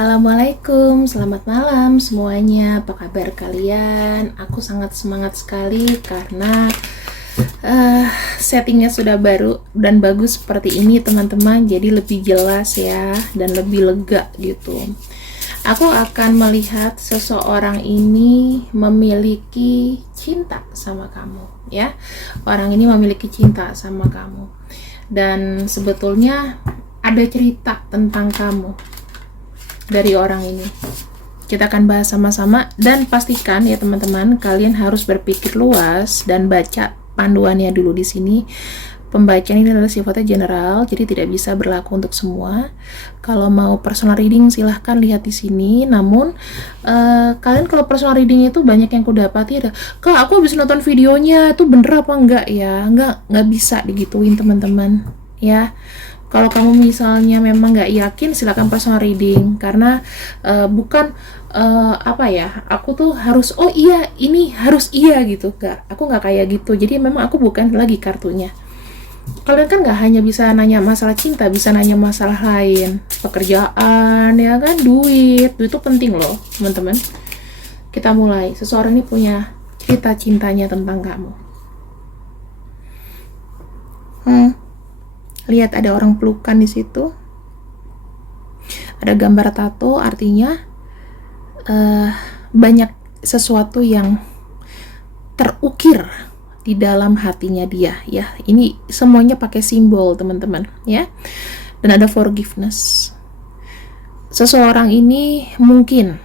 Assalamualaikum, selamat malam semuanya. Apa kabar kalian? Aku sangat semangat sekali karena settingnya sudah baru dan bagus seperti ini teman-teman. Jadi lebih jelas ya dan lebih lega gitu. Aku akan melihat seseorang ini memiliki cinta sama kamu ya. Orang ini memiliki cinta sama kamu. Dan sebetulnya ada cerita tentang kamu dari orang ini. Kita akan bahas sama-sama dan pastikan ya teman-teman, kalian harus berpikir luas dan baca panduannya dulu di sini. Pembacaan ini adalah sifatnya general, jadi tidak bisa berlaku untuk semua. Kalau mau personal reading silahkan lihat di sini. Namun kalian kalau personal reading itu banyak yang kudapati ada, "Kak, aku habis nonton videonya, itu bener apa enggak ya?" Enggak bisa digituin teman-teman ya. Kalau kamu misalnya memang nggak yakin, silakan personal reading karena bukan aku tuh harus ini harus gitu, aku nggak kayak gitu. Jadi memang aku bukan lagi kartunya. Kalian kan nggak hanya bisa nanya masalah cinta, bisa nanya masalah lain, pekerjaan ya kan, duit itu penting loh teman-teman. Kita mulai. Seseorang ini punya cerita cintanya tentang kamu. Lihat ada orang pelukan di situ. Ada gambar tato, artinya banyak sesuatu yang terukir di dalam hatinya dia ya. Ini semuanya pakai simbol teman-teman ya. Dan ada forgiveness. Seseorang ini mungkin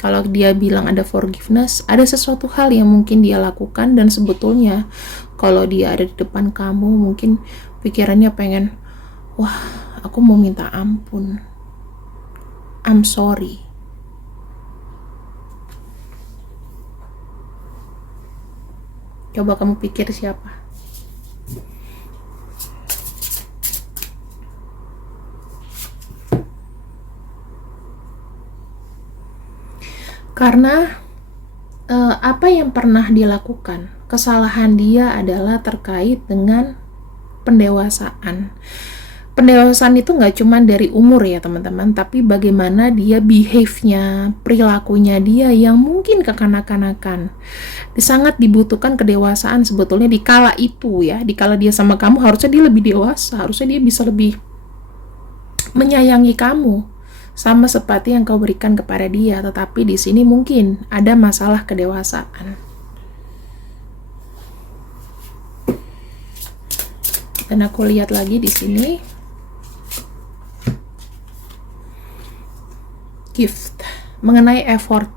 kalau dia bilang ada forgiveness, ada sesuatu hal yang mungkin dia lakukan dan sebetulnya kalau dia ada di depan kamu mungkin pikirannya pengen, wah aku mau minta ampun, I'm sorry. Coba kamu pikir siapa? Karena apa yang pernah dia lakukan, kesalahan dia adalah terkait dengan pendewasaan. Pendewasaan itu nggak cuma dari umur ya teman-teman, tapi bagaimana dia behave-nya, perilakunya dia yang mungkin kekanak-kanakan. Sangat dibutuhkan kedewasaan sebetulnya di kala itu ya, di kala dia sama kamu harusnya dia lebih dewasa, harusnya dia bisa lebih menyayangi kamu sama seperti yang kau berikan kepada dia. Tetapi di sini mungkin ada masalah kedewasaan. Dan aku lihat lagi di sini gift, mengenai effort,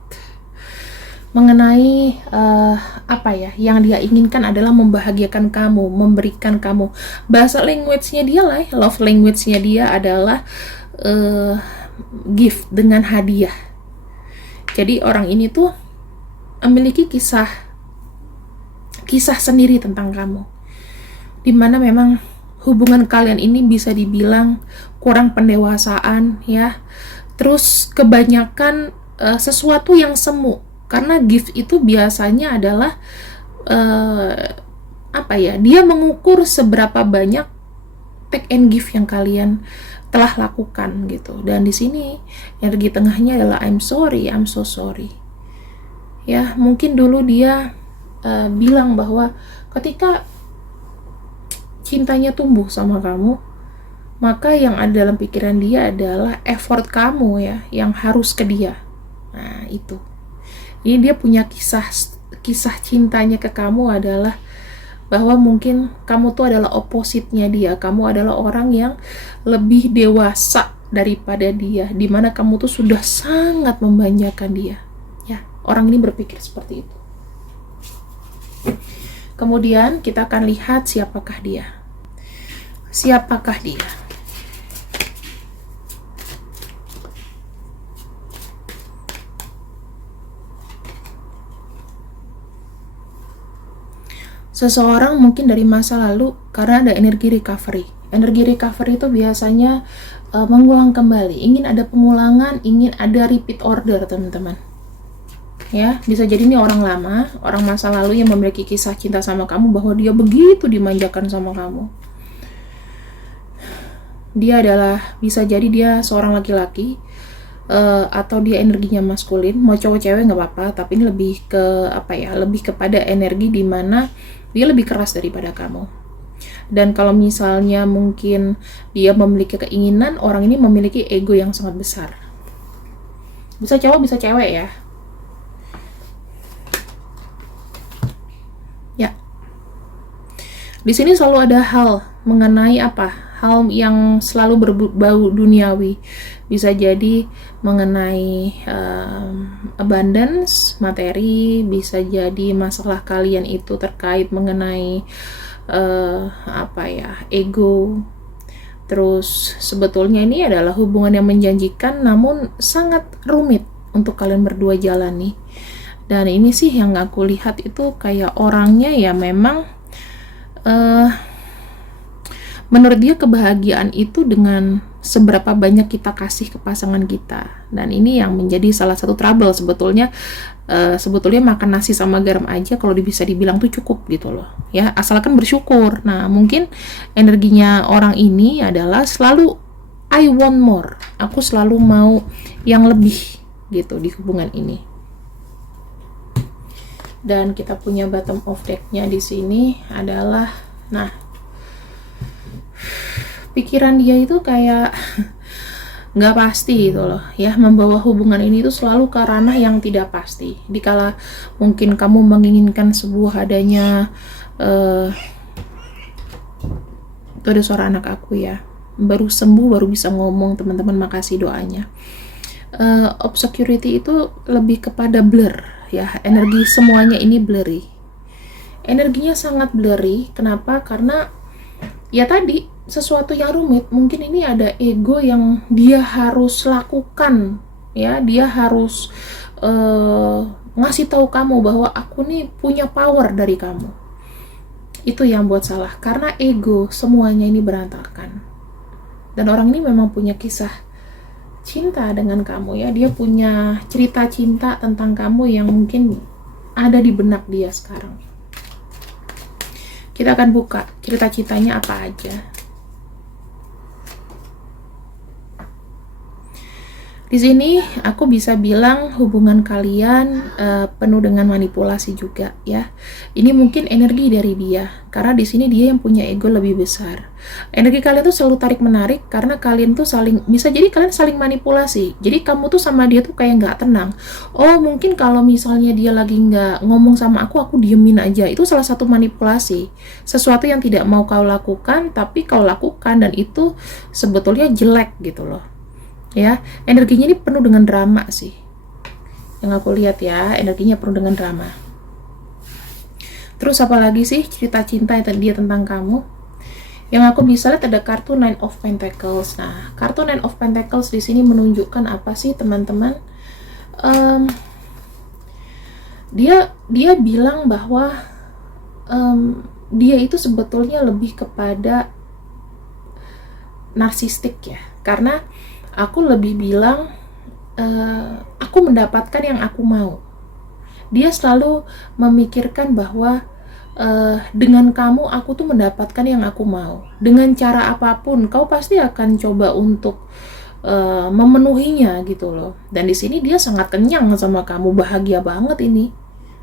mengenai yang dia inginkan adalah membahagiakan kamu, memberikan kamu. Bahasa language-nya dia lah, love language-nya dia adalah gift dengan hadiah. Jadi orang ini tuh memiliki kisah sendiri tentang kamu, dimana memang hubungan kalian ini bisa dibilang kurang pendewasaan ya, terus kebanyakan sesuatu yang semu, karena gift itu biasanya adalah dia mengukur seberapa banyak take and give yang kalian telah lakukan gitu. Dan di sini energi tengahnya adalah I'm sorry, I'm so sorry ya. Mungkin dulu dia bilang bahwa ketika cintanya tumbuh sama kamu, maka yang ada dalam pikiran dia adalah effort kamu ya, yang harus ke dia. Nah itu, ini dia punya kisah cintanya ke kamu adalah bahwa mungkin kamu tuh adalah opposite-nya dia. Kamu adalah orang yang lebih dewasa daripada dia, dimana kamu tuh sudah sangat memanjakan dia ya. Orang ini berpikir seperti itu. Kemudian kita akan lihat siapakah dia. Siapakah dia? Seseorang mungkin dari masa lalu, karena ada energi recovery. Energi recovery itu biasanya mengulang kembali, ingin ada pengulangan, ingin ada repeat order teman-teman ya. Bisa jadi ini orang lama, orang masa lalu yang memiliki kisah cinta sama kamu, bahwa dia begitu dimanjakan sama kamu. Dia adalah, bisa jadi dia seorang laki-laki atau dia energinya maskulin, mau cowok cewek nggak apa-apa, tapi ini lebih ke apa ya, lebih kepada energi di mana dia lebih keras daripada kamu. Dan kalau misalnya mungkin dia memiliki keinginan, orang ini memiliki ego yang sangat besar. Bisa cowok, bisa cewek ya. Ya. Di sini selalu ada hal mengenai apa? Hal yang selalu berbau duniawi. Bisa jadi mengenai abundance, materi, bisa jadi masalah kalian itu terkait mengenai apa ya, ego. Terus sebetulnya ini adalah hubungan yang menjanjikan namun sangat rumit untuk kalian berdua jalani. Dan ini sih yang aku lihat itu kayak orangnya ya memang menurut dia kebahagiaan itu dengan seberapa banyak kita kasih ke pasangan kita. Dan ini yang menjadi salah satu trouble sebetulnya. Sebetulnya makan nasi sama garam aja kalau bisa dibilang tuh cukup gitu loh ya, asalkan bersyukur. Nah mungkin energinya orang ini adalah selalu I want more, aku selalu mau yang lebih gitu di hubungan ini. Dan kita punya bottom of deck-nya di sini adalah, nah pikiran dia itu kayak nggak pasti gitu loh ya, membawa hubungan ini tuh selalu ke ranah yang tidak pasti. Dikala mungkin kamu menginginkan sebuah adanya itu ada suara anak aku ya, baru sembuh baru bisa ngomong teman-teman, makasih doanya. Obscurity itu lebih kepada blur ya, energi semuanya ini blurry, energinya sangat blurry. Kenapa? Karena ya tadi sesuatu yang rumit, mungkin ini ada ego yang dia harus lakukan ya, dia harus ngasih tahu kamu bahwa aku nih punya power dari kamu. Itu yang buat salah, karena ego semuanya ini berantakan. Dan orang ini memang punya kisah cinta dengan kamu ya, dia punya cerita cinta tentang kamu yang mungkin ada di benak dia sekarang. Kita akan buka cerita cintanya apa aja. Di sini aku bisa bilang hubungan kalian penuh dengan manipulasi juga ya. Ini mungkin energi dari dia, karena di sini dia yang punya ego lebih besar. Energi kalian tuh selalu tarik menarik karena kalian tuh saling, bisa jadi kalian saling manipulasi. Jadi kamu tuh sama dia tuh kayak nggak tenang. Oh mungkin kalau misalnya dia lagi nggak ngomong sama aku diemin aja. Itu salah satu manipulasi. Sesuatu yang tidak mau kau lakukan tapi kau lakukan, dan itu sebetulnya jelek gitu loh. Ya, energinya ini penuh dengan drama sih. Yang aku lihat ya, energinya penuh dengan drama. Terus apa lagi sih cerita cinta yang dia tentang kamu? Yang aku bisa lihat ada kartu Nine of Pentacles. Nah, kartu Nine of Pentacles di sini menunjukkan apa sih, teman-teman? Dia bilang bahwa dia itu sebetulnya lebih kepada narsistik ya. Karena aku lebih bilang aku mendapatkan yang aku mau. Dia selalu memikirkan bahwa dengan kamu aku tuh mendapatkan yang aku mau. Dengan cara apapun kau pasti akan coba untuk memenuhinya gitu loh. Dan di sini dia sangat kenyang sama kamu, bahagia banget ini.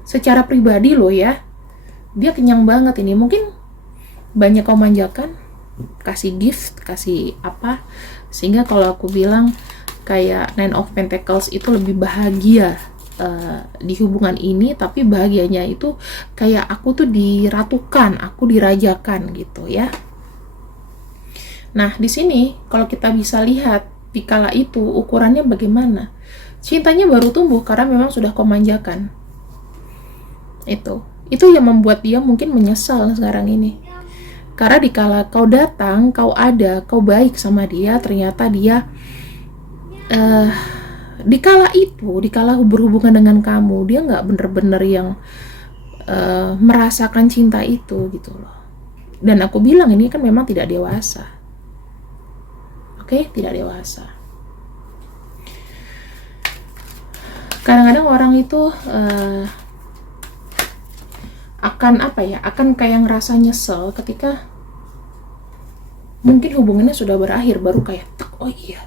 Secara pribadi loh ya. Dia kenyang banget ini. Mungkin banyak kau manjakan, kasih gift, kasih apa, sehingga kalau aku bilang kayak Nine of Pentacles itu lebih bahagia di hubungan ini, tapi bahagianya itu kayak aku tuh diratukan, aku dirajakan gitu ya. Nah di sini kalau kita bisa lihat di kala itu ukurannya bagaimana, cintanya baru tumbuh karena memang sudah kau manjakan. Itu yang membuat dia mungkin menyesal sekarang ini. Karena dikala kau datang, kau ada, kau baik sama dia, ternyata dia dikala berhubungan dengan kamu, dia nggak bener-bener yang merasakan cinta itu gitu loh. Dan aku bilang ini kan memang tidak dewasa. Oke, tidak dewasa. Kadang-kadang orang itu akan kayak ngerasa nyesel ketika mungkin hubungannya sudah berakhir, baru kayak oh iya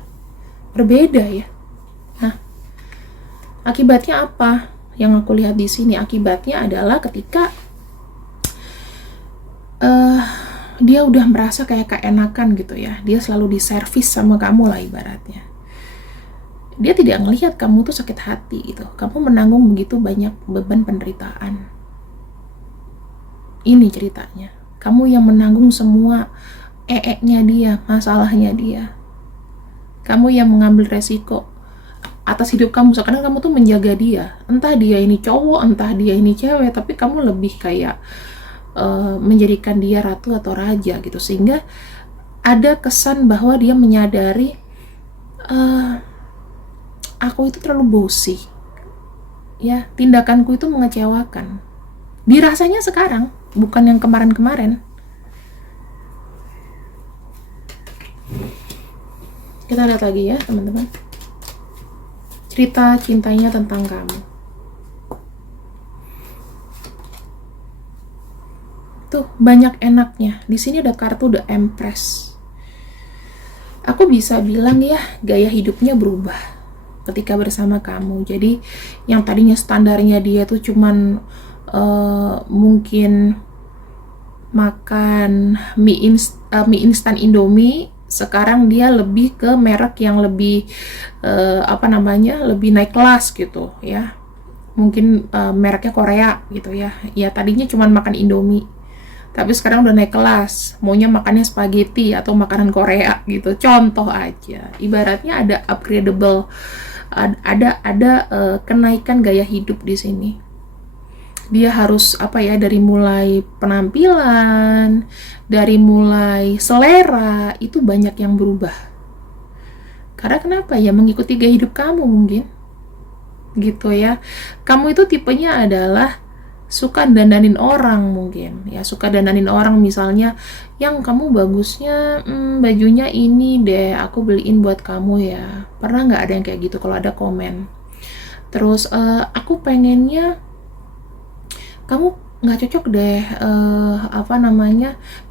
berbeda ya. Akibatnya apa? Yang aku lihat di sini akibatnya adalah ketika dia udah merasa kayak keenakan gitu ya, dia selalu diservis sama kamu lah ibaratnya. Dia tidak ngelihat kamu tuh sakit hati gitu, kamu menanggung begitu banyak beban penderitaan. Ini ceritanya, kamu yang menanggung semua ee-nya dia, masalahnya dia. Kamu yang mengambil resiko atas hidup kamu, sekarang kamu tuh menjaga dia. Entah dia ini cowok, entah dia ini cewek, tapi kamu lebih kayak menjadikan dia ratu atau raja gitu, sehingga ada kesan bahwa dia menyadari aku itu terlalu bossy ya, tindakanku itu mengecewakan. Dirasanya sekarang, bukan yang kemarin-kemarin. Kita lihat lagi ya teman-teman, cerita cintanya tentang kamu. Tuh banyak enaknya. Di sini ada kartu The Empress. Aku bisa bilang ya, gaya hidupnya berubah ketika bersama kamu. Jadi yang tadinya standarnya dia tuh cuman mungkin makan mie instan Indomie, sekarang dia lebih ke merek yang lebih lebih naik kelas gitu ya. Mungkin mereknya Korea gitu ya. Ya tadinya cuman makan Indomie, tapi sekarang udah naik kelas, maunya makannya spaghetti atau makanan Korea gitu. Contoh aja, ibaratnya ada upgradable, ada kenaikan gaya hidup di sini. Dia harus dari mulai penampilan, dari mulai selera, itu banyak yang berubah. Karena kenapa ya? Mengikuti gaya hidup kamu mungkin gitu ya. Kamu itu tipenya adalah suka dandanin orang mungkin ya, suka dandanin orang, misalnya yang kamu bagusnya bajunya ini deh, aku beliin buat kamu ya. Pernah nggak ada yang kayak gitu? Kalau ada komen. Terus aku pengennya kamu nggak cocok deh,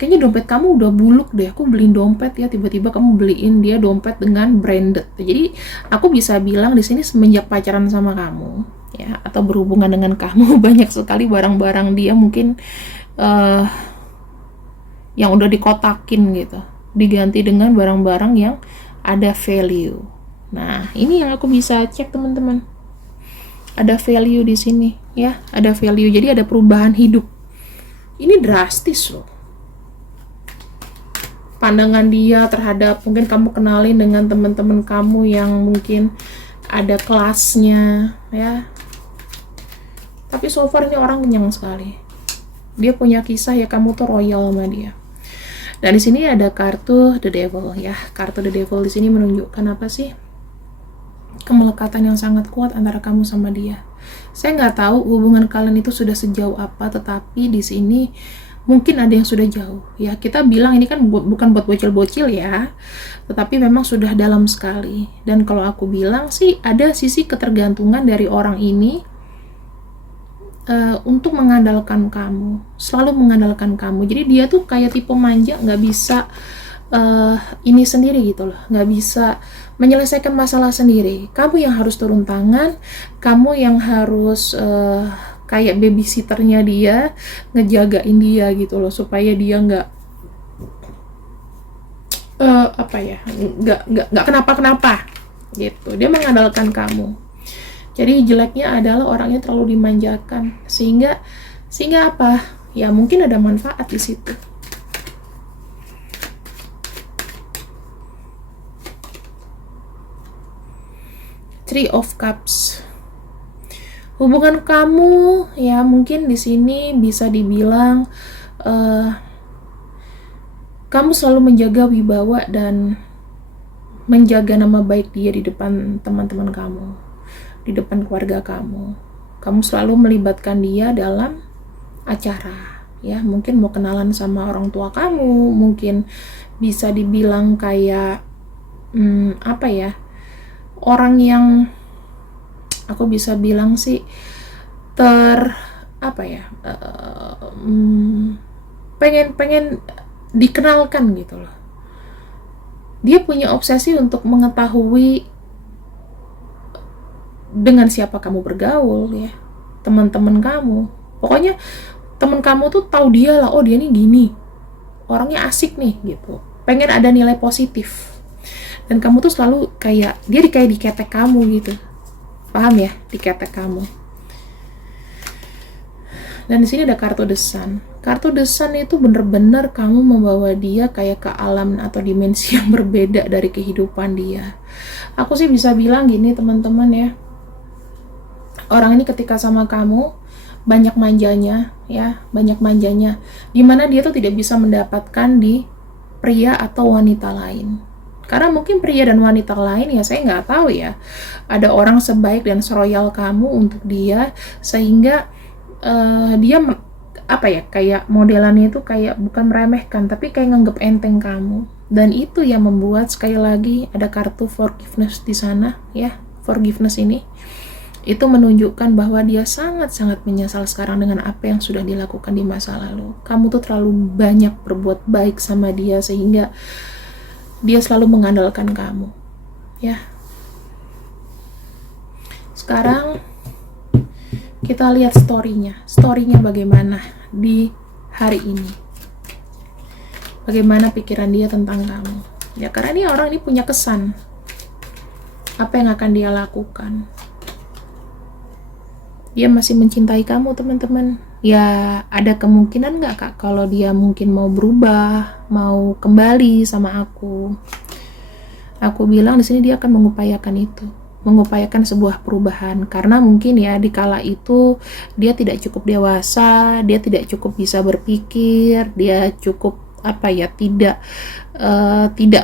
kayaknya dompet kamu udah buluk deh, aku beliin dompet ya. Tiba-tiba kamu beliin dia dompet dengan branded. Jadi aku bisa bilang di sini semenjak pacaran sama kamu ya, atau berhubungan dengan kamu, banyak sekali barang-barang dia mungkin yang udah dikotakin gitu, diganti dengan barang-barang yang ada value. Nah ini yang aku bisa cek teman-teman, ada value di sini ya, ada value, jadi ada perubahan hidup. Ini drastis loh pandangan dia terhadap, mungkin kamu kenalin dengan teman-teman kamu yang mungkin ada kelasnya ya. Tapi so far ini orang kenyang sekali. Dia punya kisah ya, kamu tuh royal sama dia. Dan di sini ada kartu The Devil ya. Kartu The Devil di sini menunjukkan apa sih? Kemelekatan yang sangat kuat antara kamu sama dia. Saya nggak tahu hubungan kalian itu sudah sejauh apa, tetapi di sini mungkin ada yang sudah jauh ya. Kita bilang ini kan bukan buat bocil-bocil ya, tetapi memang sudah dalam sekali. Dan kalau aku bilang sih ada sisi ketergantungan dari orang ini untuk mengandalkan kamu, selalu mengandalkan kamu. Jadi dia tuh kayak tipe manja, nggak bisa ini sendiri gitu loh, nggak bisa menyelesaikan masalah sendiri. Kamu yang harus turun tangan, kamu yang harus kayak babysitternya dia, ngejagain dia gitu loh, supaya dia nggak nggak kenapa-kenapa gitu. Dia mengandalkan kamu. Jadi jeleknya adalah orangnya terlalu dimanjakan, sehingga apa? Ya mungkin ada manfaat di situ. Three of Cups. Hubungan kamu ya mungkin di sini bisa dibilang kamu selalu menjaga wibawa dan menjaga nama baik dia di depan teman-teman kamu, di depan keluarga kamu. Kamu selalu melibatkan dia dalam acara ya, mungkin mau kenalan sama orang tua kamu, mungkin bisa dibilang kayak orang yang aku bisa bilang sih pengen dikenalkan gitu loh. Dia punya obsesi untuk mengetahui dengan siapa kamu bergaul ya, teman-teman kamu. Pokoknya teman kamu tuh tahu dia lah, oh dia nih gini, orangnya asik nih gitu. Pengen ada nilai positif. Dan kamu tuh selalu kayak dia kayak diketek kamu gitu. Paham ya? Diketek kamu. Dan di sini ada kartu The Sun. Kartu The Sun itu bener-bener kamu membawa dia kayak ke alam atau dimensi yang berbeda dari kehidupan dia. Aku sih bisa bilang gini teman-teman ya. Orang ini ketika sama kamu banyak manjanya ya, banyak manjanya. Dimana dia tuh tidak bisa mendapatkan di pria atau wanita lain. Karena mungkin pria dan wanita lain ya saya nggak tahu ya. Ada orang sebaik dan seroyal kamu untuk dia sehingga dia apa ya, kayak modelannya itu kayak bukan meremehkan tapi kayak nganggep enteng kamu. Dan itu yang membuat sekali lagi ada kartu forgiveness di sana ya. Forgiveness ini itu menunjukkan bahwa dia sangat-sangat menyesal sekarang dengan apa yang sudah dilakukan di masa lalu. Kamu tuh terlalu banyak berbuat baik sama dia sehingga dia selalu mengandalkan kamu ya. Sekarang kita lihat story-nya bagaimana di hari ini, bagaimana pikiran dia tentang kamu ya. Karena ini orang ini punya kesan apa yang akan dia lakukan. Dia masih mencintai kamu teman-teman ya. Ada kemungkinan nggak kak kalau dia mungkin mau berubah, mau kembali sama aku bilang di sini dia akan mengupayakan itu, mengupayakan sebuah perubahan. Karena mungkin ya di kala itu dia tidak cukup dewasa, dia tidak cukup bisa berpikir, dia cukup apa ya, tidak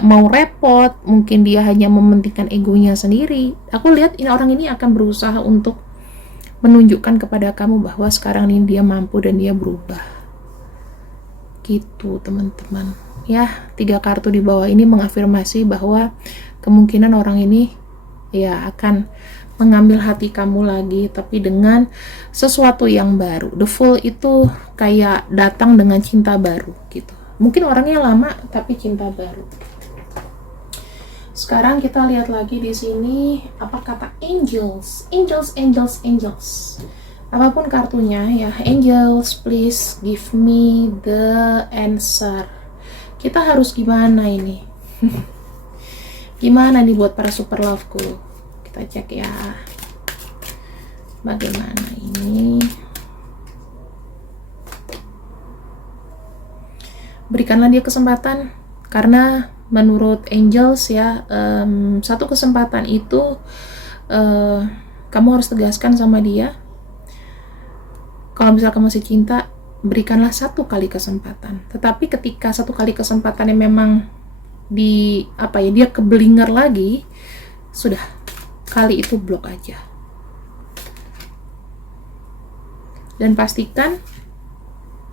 mau repot, mungkin dia hanya mementingkan egonya sendiri. Aku lihat ini orang ini akan berusaha untuk menunjukkan kepada kamu bahwa sekarang ini dia mampu dan dia berubah gitu teman-teman ya. 3 kartu di bawah ini mengafirmasi bahwa kemungkinan orang ini ya akan mengambil hati kamu lagi, tapi dengan sesuatu yang baru. The Fool itu kayak datang dengan cinta baru gitu. Mungkin orangnya lama tapi cinta baru. Sekarang kita lihat lagi di sini apa kata angels. Apapun kartunya ya, angels please give me the answer. Kita harus gimana ini? Gimana nih buat para super loveku? Kita cek ya. Bagaimana ini? Berikanlah dia kesempatan, karena menurut angels ya, satu kesempatan itu kamu harus tegaskan sama dia. Kalau misalnya kamu masih cinta, berikanlah 1 kali kesempatan. Tetapi ketika 1 kali kesempatan yang memang dia keblinger lagi, sudah, kali itu blok aja. Dan pastikan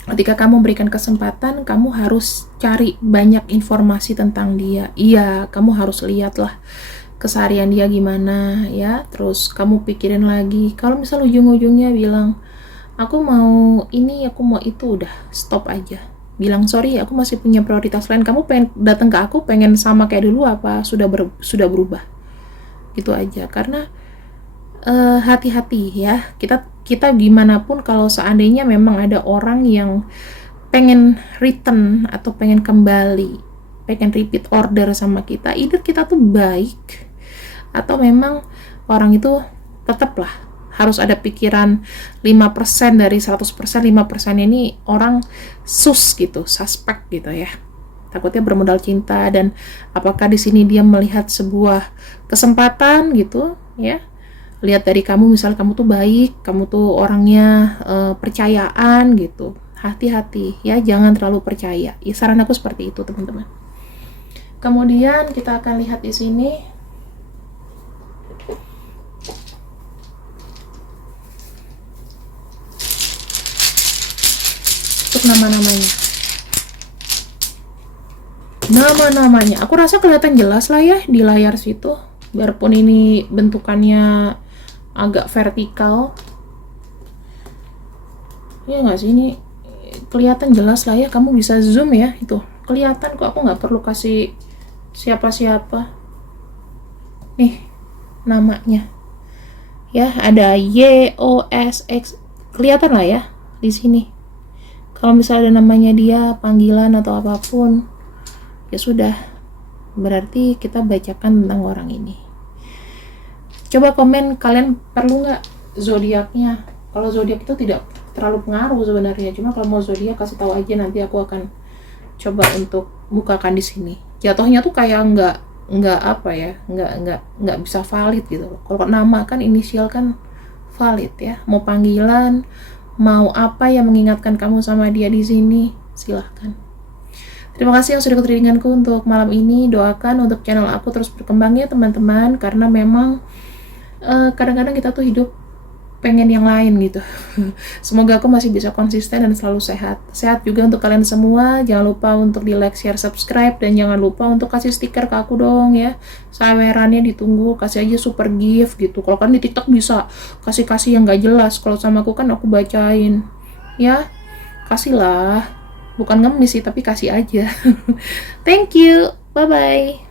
ketika kamu berikan kesempatan, kamu harus cari banyak informasi tentang dia. Iya, kamu harus lihatlah keseharian dia gimana ya. Terus kamu pikirin lagi. Kalau misal ujung-ujungnya bilang, aku mau ini, aku mau itu, udah stop aja. Bilang sorry, aku masih punya prioritas lain. Kamu pengen datang ke aku, pengen sama kayak dulu apa sudah berubah? Gitu aja. Karena hati-hati ya. Kita gimana pun kalau seandainya memang ada orang yang pengen return atau pengen kembali, pengen repeat order sama kita, either kita tuh baik atau memang orang itu tetaplah harus ada pikiran 5% dari 100%, 5% ini orang gitu, suspek gitu ya. Takutnya bermodal cinta, dan apakah di sini dia melihat sebuah kesempatan gitu ya. Lihat dari kamu, misal kamu tuh baik, kamu tuh orangnya percayaan gitu. Hati-hati ya, jangan terlalu percaya. Ya, saran aku seperti itu teman-teman. Kemudian kita akan lihat di sini untuk nama-namanya. Aku rasa kelihatan jelas lah ya di layar situ, biarpun ini bentukannya agak vertikal ya nggak sih, ini kelihatan jelas lah ya. Kamu bisa zoom ya, itu kelihatan kok, aku nggak perlu kasih siapa-siapa. Nih namanya Ya, ada YOSX, kelihatan lah ya di sini. Kalau misalnya ada namanya dia, panggilan atau apapun, ya sudah, berarti kita bacakan tentang orang ini. Coba komen kalian perlu nggak zodiaknya. Kalau zodiak itu tidak terlalu pengaruh sebenarnya, cuma kalau mau zodiak kasih tahu aja, nanti aku akan coba untuk bukakan di sini. Jatuhnya tuh kayak nggak apa ya, nggak bisa valid gitu. Kalau nama kan inisial kan valid ya. Mau panggilan, mau apa yang mengingatkan kamu sama dia di sini, silahkan. Terima kasih yang sudah ikut readinganku untuk malam ini. Doakan untuk channel aku terus berkembang ya teman-teman, karena memang kadang-kadang kita tuh hidup pengen yang lain gitu. Semoga aku masih bisa konsisten dan selalu sehat. Sehat juga untuk kalian semua. Jangan lupa untuk di like, share, subscribe, dan jangan lupa untuk kasih stiker ke aku dong ya. Sawerannya ditunggu, kasih aja super gift gitu. Kalau kan di TikTok bisa kasih-kasih yang gak jelas. Kalau sama aku kan aku bacain. Ya, kasihlah. Bukan ngemis sih, tapi kasih aja. Thank you. Bye-bye.